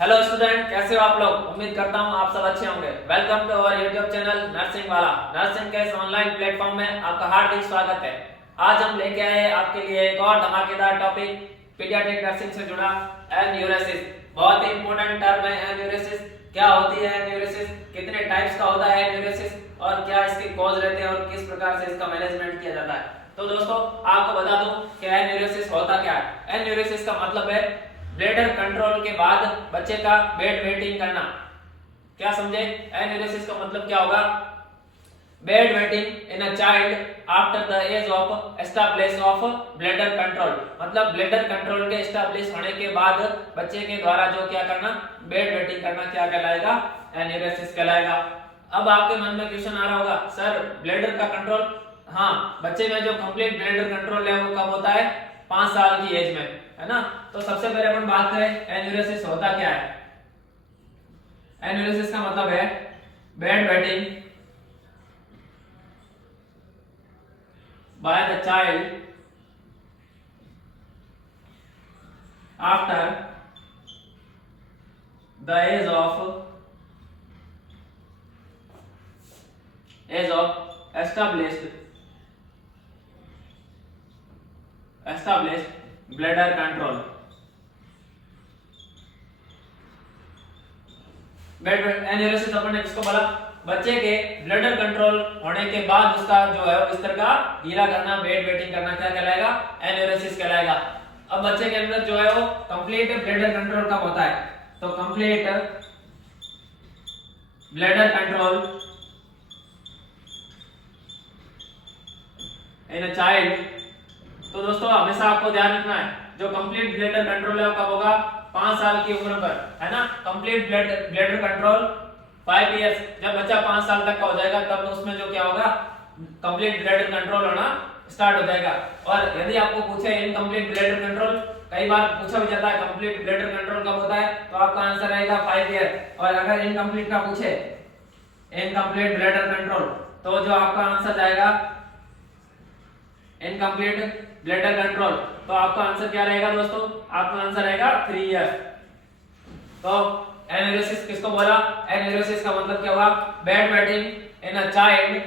Hello student, कैसे हो आप लोग। उम्मीद करता हूँ आप सब अच्छे होंगे। Welcome to our YouTube channel nursing वाला। नर्सिंग के इस ऑनलाइन प्लेटफॉर्म में आपका हार्दिक स्वागत है। आज हम लेके आए आपके लिए एक और धमाकेदार टॉपिक, पीडियाट्रिक नर्सिंग से जुड़ा एन्यूरेसिस। बहुत ही इंपॉर्टेंट टर्म है एन्यूरेसिस। क्या होती है एन्यूरेसिस, कितने टाइप्स का होता है एन्यूरेसिस और क्या इसके कॉज रहते हैं और किस प्रकार से इसका मैनेजमेंट किया जाता है। तो दोस्तों आपको बता दूं कि एन्यूरेसिस होता क्या है। एन्यूरेसिस का मतलब है ब्लडर कंट्रोल के बाद बच्चे का बेड वेटिंग करना। क्या समझे? एन्यूरेसिस का मतलब क्या होगा? Bed wetting in a child after the age of establish of bladder control. मतलब ब्लडर कंट्रोल के एस्टैब्लिश होने के बाद बच्चे के द्वारा जो क्या करना, बेड वेटिंग करना, क्या कहलाएगा? एन्यूरेसिस कहलाएगा। अब आपके मन में क्वेश्चन आ रहा होगा, सर ब्लडर का कंट्रोल, हाँ बच्चे में जो कंप्लीट ब्लडर कंट्रोल है वो कब होता है? 5 साल की एज में, है ना। तो सबसे पहले अपन बात करें एन्यूरेसिस होता क्या है। एन्यूरेसिस का मतलब है bed wetting by the child after the age of established bladder control। Bed enuresis अपन ने किसको बोला? बच्चे के ब्लडर कंट्रोल होने के बाद उसका जो है बिस्तर का गीला करना, बेड वेटिंग करना, क्या कहलाएगा? एन्यूरेसिस कहलाएगा। अब बच्चे के अंदर जो है वो कंप्लीट ब्लडर कंट्रोल कब होता है? तो complete bladder control in a child. तो दोस्तों हमेशा आपको ध्यान रखना है, जो कंप्लीट ब्लडर कंट्रोल है वो कब होगा? 5 साल की उम्र पर, है ना। Complete bladder control 5 years. जब बच्चा 5 साल तक का हो जाएगा तब उसमें जो क्या होगा, कंप्लीट ब्लडर कंट्रोल होना स्टार्ट हो जाएगा। और यदि आपको पूछे इनकम्प्लीट ब्लडर कंट्रोल, कई बार पूछा भी जाता है कंप्लीट ब्लडर कंट्रोल कब होता है, तो आपका आंसर रहेगा 5 ईयर। और अगर इनकम्प्लीट का पूछे इनकम्प्लीट ब्लडर कंट्रोल, तो जो आपका आंसर जाएगा इनकम्प्लीट ब्लडर कंट्रोल, तो आपका आंसर क्या रहेगा दोस्तों? आपका आंसर रहेगा 3 इयर्स। तो एन्यूरेसिस किसको बोला? एन्यूरेसिस का मतलब क्या हुआ? Bed wetting in a child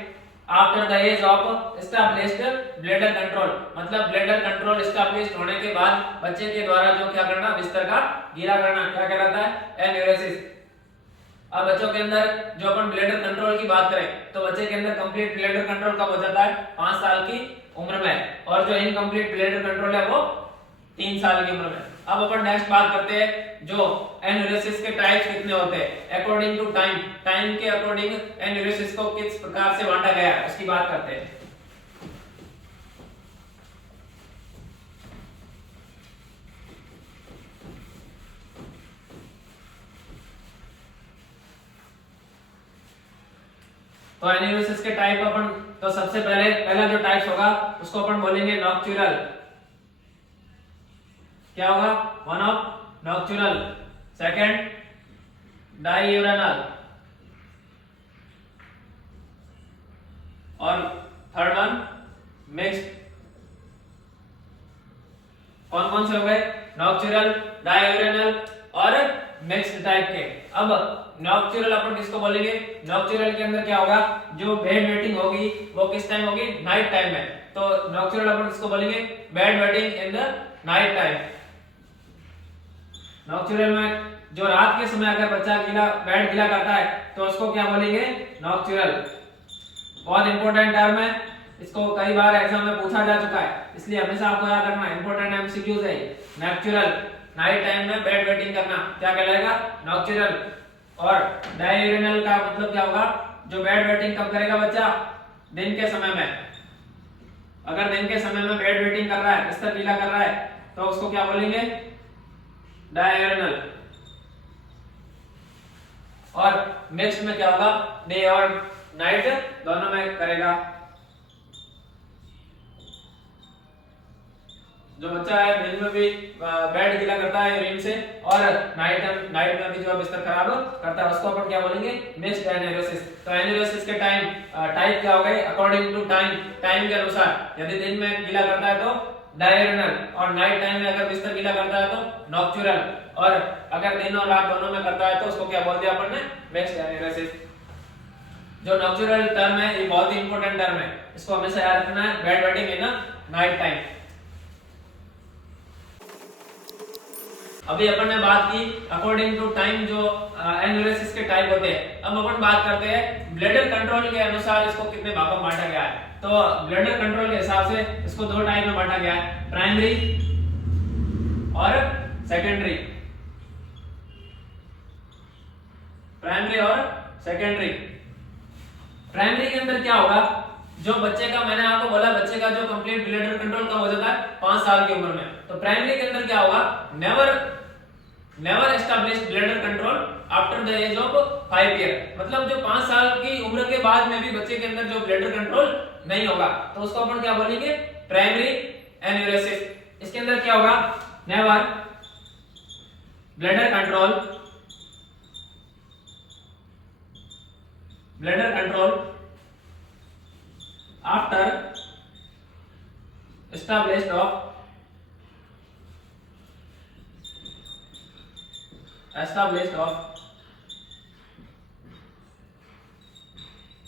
after the age of established bladder control. मतलब ब्लडर कंट्रोल एस्टैब्लिश्ड होने के बाद बच्चे के द्वारा जो क्या करना, बिस्तर का गीला करना, क्या कहलाता है? एन्यूरेसिस। अब बच्चों के अंदर जो अपन ब्लडर कंट्रोल की बात करें तो बच्चे के अंदर कंप्लीट ब्लडर कंट्रोल कब हो जाता है? 5 साल की उम्र में। और जो इनकम्प्लीट ब्लडर कंट्रोल है वो 3 साल की उम्र में। अब अपन नेक्स्ट बात करते हैं जो एन्यूरेसिस के टाइप्स कितने होते हैं अकॉर्डिंग टू टाइम। टाइम के अकॉर्डिंग एन्यूरेसिस को किस प्रकार से बांटा गया है उसकी बात करते हैं। तो एन्यूरेसिस के टाइप अपन, तो सबसे पहला जो टाइप्स होगा उसको अपन बोलेंगे नॉक्चुरल। क्या होगा? वन ऑफ नॉक्चुरल, सेकंड डाययूरेनल और थर्ड वन मिक्स्ड। कौन कौन से हो गए? नॉक्चुरल, डाययूरेनल और मिक्स्ड टाइप के। अब नॉक्चुरल अपन किसको बोलेंगे? नॉक्चुरल के अंदर क्या होगा, जो बेड वेटिंग होगी वो किस टाइम होगी? नाइट टाइम में। तो नॉक्चुरल अपन किसको बोलेंगे? Bed wetting in the night time. Nocturnal में जो रात के समय अगर बच्चा बेड गीला करता है तो उसको क्या बोलेंगे? नॉक्चुरल। बहुत इंपॉर्टेंट टर्म है, इसको कई बार एग्जाम में पूछा जा चुका है, इसलिए हमेशा आपको याद रखना, इंपॉर्टेंट एमसीक्यूज है। नॉक्चुरल, नाइट टाइम में बेड वेटिंग करना, क्या कहलाएगा? नॉक्चुरल। और डाययूरेनल का मतलब क्या होगा? जो बेड वेटिंग कब करेगा बच्चा? दिन के समय में। अगर दिन के समय में बेड वेटिंग कर रहा है, बिस्तर गीला कर रहा है, तो उसको क्या बोलेंगे? डाययूरेनल। और मिक्स्ड में क्या होगा? डे और नाइट दोनों में करेगा। जो बच्चा है दिन में भी बेड गीला करता है यूरिन से और नाइट में भी जो बिस्तर खराब करता है, उसको अपन क्या बोलेंगे? Mixed enuresis. तो एन्यूरेसिस के टाइप क्या हो गए? अकॉर्डिंग टू टाइम के अनुसार। यदि दिन में गीला करता है तो डायरेनल और नाइट टाइम में अगर बिस्तर गीला करता है तो नॉक्चुरल। और अगर दिन और रात दोनों में करता है तो उसको क्या बोल दिया अपन ने, मिक्स्ड एन्यूरेसिस। जो नॉक्चुरल टर्म है ये बहुत ही इंपॉर्टेंट टर्म है, इसको हमेशा याद रखना है, bed wetting in night time. अभी अपन ने बात की अकॉर्डिंग टू टाइम जो एन्यूरेसिस के टाइप होते हैं। अब अपन बात करते हैं ब्लडर कंट्रोल के अनुसार इसको कितने भागों में बांटा गया है। तो ब्लडर कंट्रोल के हिसाब से इसको दो टाइप में बांटा गया है, प्राइमरी और सेकेंडरी। प्राइमरी और सेकेंडरी। प्राइमरी के अंदर क्या होगा, जो बच्चे का, मैंने आपको बोला बच्चे का जो कंप्लीट ब्लडर कंट्रोल कब हो जाता है, 5 साल की उम्र में। तो प्राइमरी के अंदर क्या होगा, never established bladder control after the age of 5 year. मतलब जो 5 साल की उम्र के बाद में भी बच्चे के अंदर जो ब्लडर कंट्रोल नहीं होगा तो उसको अपन क्या बोलेंगे, प्राइमरी एन्यूरेसिस। इसके अंदर क्या होगा, never bladder control after established of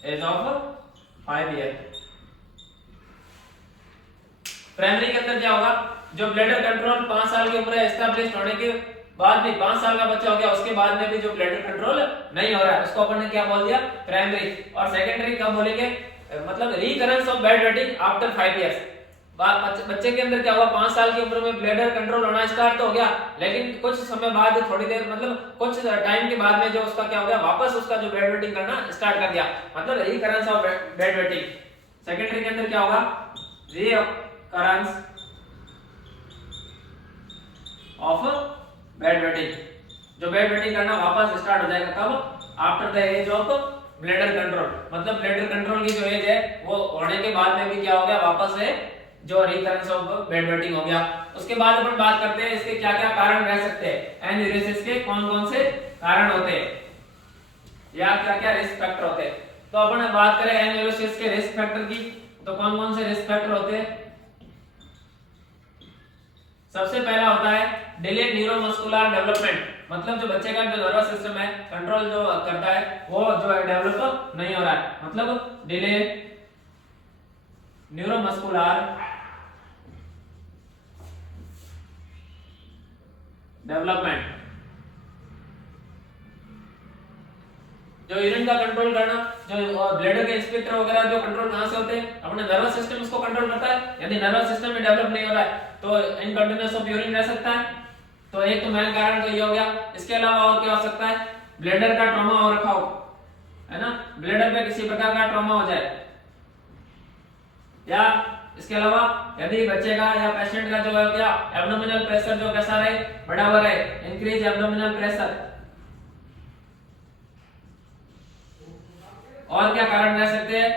age of 5 year. Primary के अंदर क्या होगा, जो ब्लडर कंट्रोल 5 साल की उम्र एस्टैब्लिश होने के बाद भी, 5 साल का बच्चा हो गया उसके बाद में भी जो ब्लडर कंट्रोल नहीं हो रहा है उसको अपन ने क्या बोल दिया, प्राइमरी। और सेकेंडरी कब बोलेंगे, मतलब recurrence of bed waiting after 5 years. बच्चे के अंदर क्या हुआ, 5 साल की उम्र में ब्लडर कंट्रोल होना स्टार्ट तो हो गया, लेकिन कुछ समय बाद, थोड़ी देर मतलब कुछ टाइम के बाद में जो उसका क्या हो गया, वापस उसका जो बेड वेटिंग करना स्टार्ट कर दिया, मतलब recurrence of bed wetting. Secondary के अंदर क्या होगा, रिकरेंस ऑफ बेड वेटिंग। जो बेड वेटिंग करना वापस स्टार्ट हो जाएगा कब, after the age of bladder control. मतलब ब्लडर कंट्रोल की जो एज है वो होने के बाद में भी क्या हो गया, वापस से जो रिकरेंस ऑफ बेड वेटिंग हो गया। उसके बाद अपन बात करते हैं इसके क्या क्या कारण रह सकते हैं, एन्यूरेसिस के कौन कौन से कारण होते हैं या क्या क्या रिस्क फैक्टर होते हैं। तो अपन बात करें एन्यूरेसिस के रिस्क फैक्टर की, तो कौन कौन से रिस्क फैक्टर होते हैं। सबसे पहला होता है डिले न्यूरोमस्कुलर डेवलपमेंट। मतलब जो बच्चे का जो नर्वस सिस्टम है कंट्रोल जो करता है वो जो है डेवलप नहीं हो रहा है, मतलब डिले न्यूरोमस्कुलर डेवलपमेंट। जो यूरिन का कंट्रोल करना, जो ब्लडर के इंस्पेक्टर वगैरह जो कंट्रोल कहां से होते हैं, अपने नर्वस सिस्टम उसको कंट्रोल करता है। यदि नर्वस सिस्टम में डेवलप नहीं हो रहा है तो इनकंटिन्यूअस ऑफ यूरिन रह सकता है। तो एक तो मेन कारण तो ये हो गया। इसके अलावा और क्या हो सकता है, ब्लडर का ट्रॉमा हो रखा हो, है ना, ब्लडर पे किसी प्रकार का ट्रॉमा हो जाए, या इसके अलावा यदि बच्चे का या पेशेंट का जो है क्या एब्डोमिनल प्रेशर जो कैसा रहे, बढ़ा हुआ रहे, इंक्रीज एब्डोमिनल प्रेशर। और क्या कारण रह सकते हैं,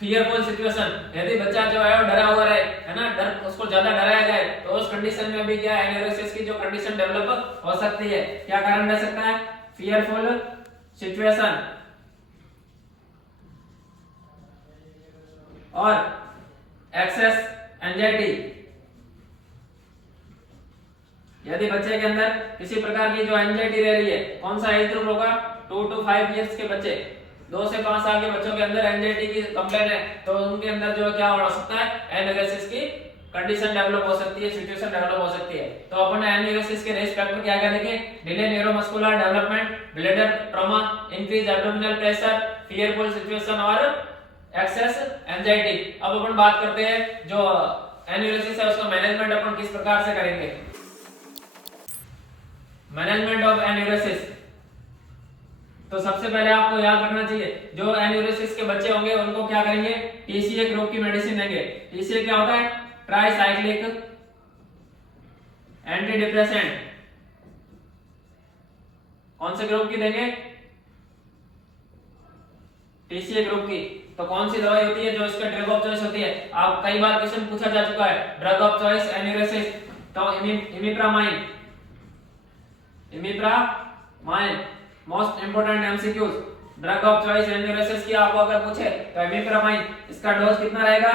फियरफुल सिचुएशन। यदि बच्चा जो है डरा हुआ रहे, है ना, डर उसको ज्यादा डराया जाए तो उस कंडीशन में भी क्या एन्यूरेसिस की जो कंडीशन डेवलप हो सकती है। क्या कारण रह सकता है, फियरफुल सिचुएशन। और एक्सेस एंजाइटी। यदि बच्चे के अंदर किसी प्रकार की जो एंजाइटी रह रही है, कौन सा एज ग्रुप होगा, 2 to 5 इयर्स के बच्चे, 2 से 5 साल के बच्चों के अंदर एंजाइटी की कंप्लेन है तो उनके अंदर जो क्या हो सकता है, एन्यूरेसिस की कंडीशन डेवलप हो सकती है, सिचुएशन डेवलप हो सकती है। तो अपन एन्यूरेसिस के रिस्क फैक्टर क्या क्या देखें, delay neuromuscular development, bladder trauma, increase abdominal pressure, fearful situation और एक्सेस एंजाइटी। अब अपन बात करते हैं जो एन्यूरेसिस है उसका मैनेजमेंट अपन किस प्रकार से करेंगे। मैनेजमेंट ऑफ एन्यूरेसिस, तो सबसे पहले आपको याद रखना चाहिए जो एन्यूरेसिस के बच्चे होंगे उनको क्या करेंगे, टीसीए ग्रुप की मेडिसिन देंगे। टीसीए क्या होता है, ट्राइसाइक्लिक एंटी डिप्रेसेंट। कौन से ग्रुप की देंगे, टीसीए ग्रुप की। तो कौन सी दवाई होती है जो इसका ड्रग ऑफ चॉइस होती है, आप कई बार क्वेश्चन पूछा जा चुका है, ड्रग ऑफ चॉइस एन्यूरेसिस। तो imipramine, most important MCQs, drug of choice enuresis की आपको अगर पूछे तो इमिप्रामाइन, इसका डोज कितना रहेगा,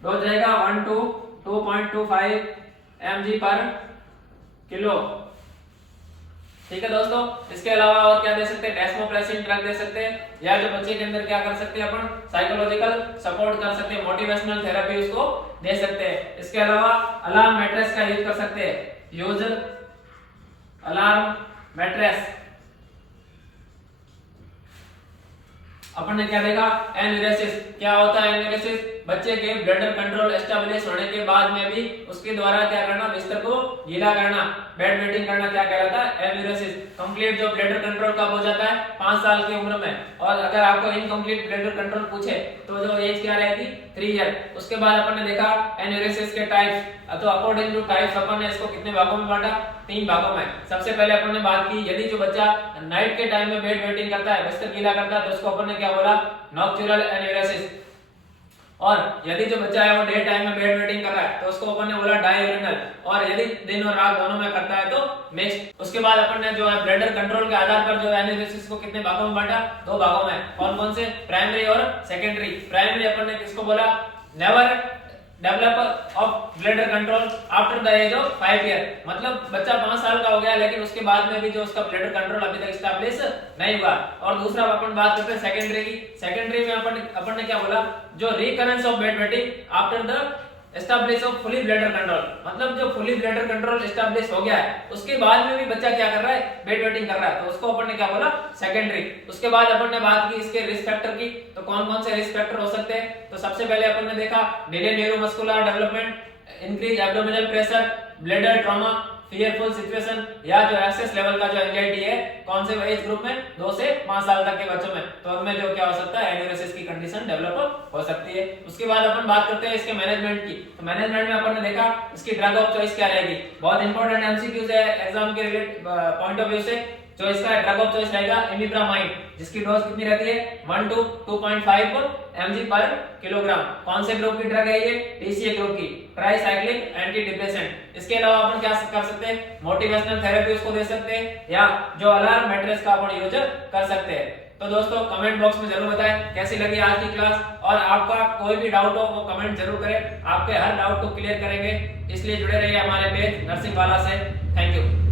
डोज रहेगा 1 to 2.25 mg पर किलो। ठीक है दोस्तों, इसके अलावा और क्या दे सकते हैं, डेस्मोप्रेसिन ड्रग दे सकते हैं, या जो बच्चे के अंदर क्या कर सकते हैं अपन साइकोलॉजिकल सपोर्ट कर सकते हैं, मोटिवेशनल थेरेपी उसको दे सकते हैं। इसके अलावा अलार्म मैट्रेस का यूज कर सकते हैं, यूज अलार्म मैट्रेस। अपन ने क्या देखा, एन्यूरेसिस। क्या होता है एन्यूरेसिस, बच्चे के ब्लडर कंट्रोल एस्टेब्लिश होने के बाद में भी उसके द्वारा क्या करना, बिस्तर को गीला करना, बेड वेटिंग करना, क्या कहलाता है, एन्यूरेसिस। कंप्लीट जो ब्लडर कंट्रोल कब हो जाता है, 5 साल की उम्र में। और अगर आपको इनकम्प्लीट ब्लडर कंट्रोल पूछे तो जो एज क्या रहेगी, 3 ईयर। उसके बाद अपन ने देखा एन्यूरेसिस के टाइप्स। तो अकॉर्डिंग टू टाइप्स अपन ने इसको कितने भागों में बांटा, 3 भागों में। सबसे पहले अपन ने बात की, यदि जो बच्चा नाइट के टाइम में बेड वेटिंग करता है, बिस्तर गीला करता है, तो उसको अपन ने क्या बोला, नॉक्चुरल एन्यूरेसिस। और यदि जो बच्चा है वो डे टाइम में बेड वेटिंग कर रहा है तो उसको अपन ने बोला डाययूरिनल। और यदि दिन और रात दोनों में करता है तो मिक्स्ड। उसके बाद अपन ने जो है ब्लडर कंट्रोल के आधार पर जो एनालिसिस को कितने भागों में बांटा, 2 भागों में। कौन कौन से, प्राइमरी और सेकेंडरी। प्राइमरी अपन ने किसको बोला, never developer of bladder control after the age of 5 year. मतलब बच्चा 5 साल का हो गया लेकिन उसके बाद में भी जो उसका ब्लडर कंट्रोल अभी तक एस्टैब्लिश नहीं हुआ। और दूसरा अपन बात करते हैं सेकेंडरी की। सेकेंडरी में अपन ने क्या बोला, जो recurrence of bed waiting after the establish of fully bladder control. मतलब जो फुली ब्लडर कंट्रोल एस्टैब्लिश हो गया है उसके बाद में भी बच्चा क्या कर रहा है, बेड वेटिंग कर रहा है, तो उसको अपन ने क्या बोला, सेकेंडरी। उसके बाद अपन ने बात की इसके रिस्क फैक्टर की। तो कौन कौन से रिस्क फैक्टर हो सकते हैं, तो सबसे पहले अपन ने देखा delay neuromuscular development, increase abdominal pressure, bladder trauma, fearful situation, या जो एक्सेस लेवल का जो एंजाइटी है, कौन से एज ग्रुप में, 2 से 5 साल तक के बच्चों में, तो उनमें जो क्या हो सकता है, एन्यूरेसिस की कंडीशन डेवलप हो सकती है। उसके बाद अपन बात करते हैं इसके मैनेजमेंट की। तो मैनेजमेंट में अपन ने देखा इसकी ड्रग ऑफ चॉइस क्या रहेगी। बहुत इंपॉर्टेंट एमसीक्यूज है एग्जाम के रिलेटेड पॉइंट ऑफ व्यू से। जो इसका ड्रग ऑफ चॉइस रहेगा इमिप्रामाइड, जिसकी डोज कितनी रहती है, 1 to 2.5 mg पर किलोग्राम। कौन से ग्रुप की ड्रग है ये, टीसीए ग्रुप की, ट्राइसाइक्लिक एंटी डिप्रेसेंट। इसके अलावा अपन क्या कर सकते हैं, मोटिवेशनल थेरेपी उसको दे सकते हैं, या जो अलार्म मैट्रेस का अपन यूज कर सकते हैं। तो दोस्तों कमेंट बॉक्स में जरूर बताएं कैसी लगी आज की क्लास, और आपका कोई भी डाउट हो वो कमेंट जरूर करें, आपके हर डाउट को क्लियर करेंगे। इसलिए जुड़े रहिए हमारे पेज नर्सिंग वाला से। Thank you.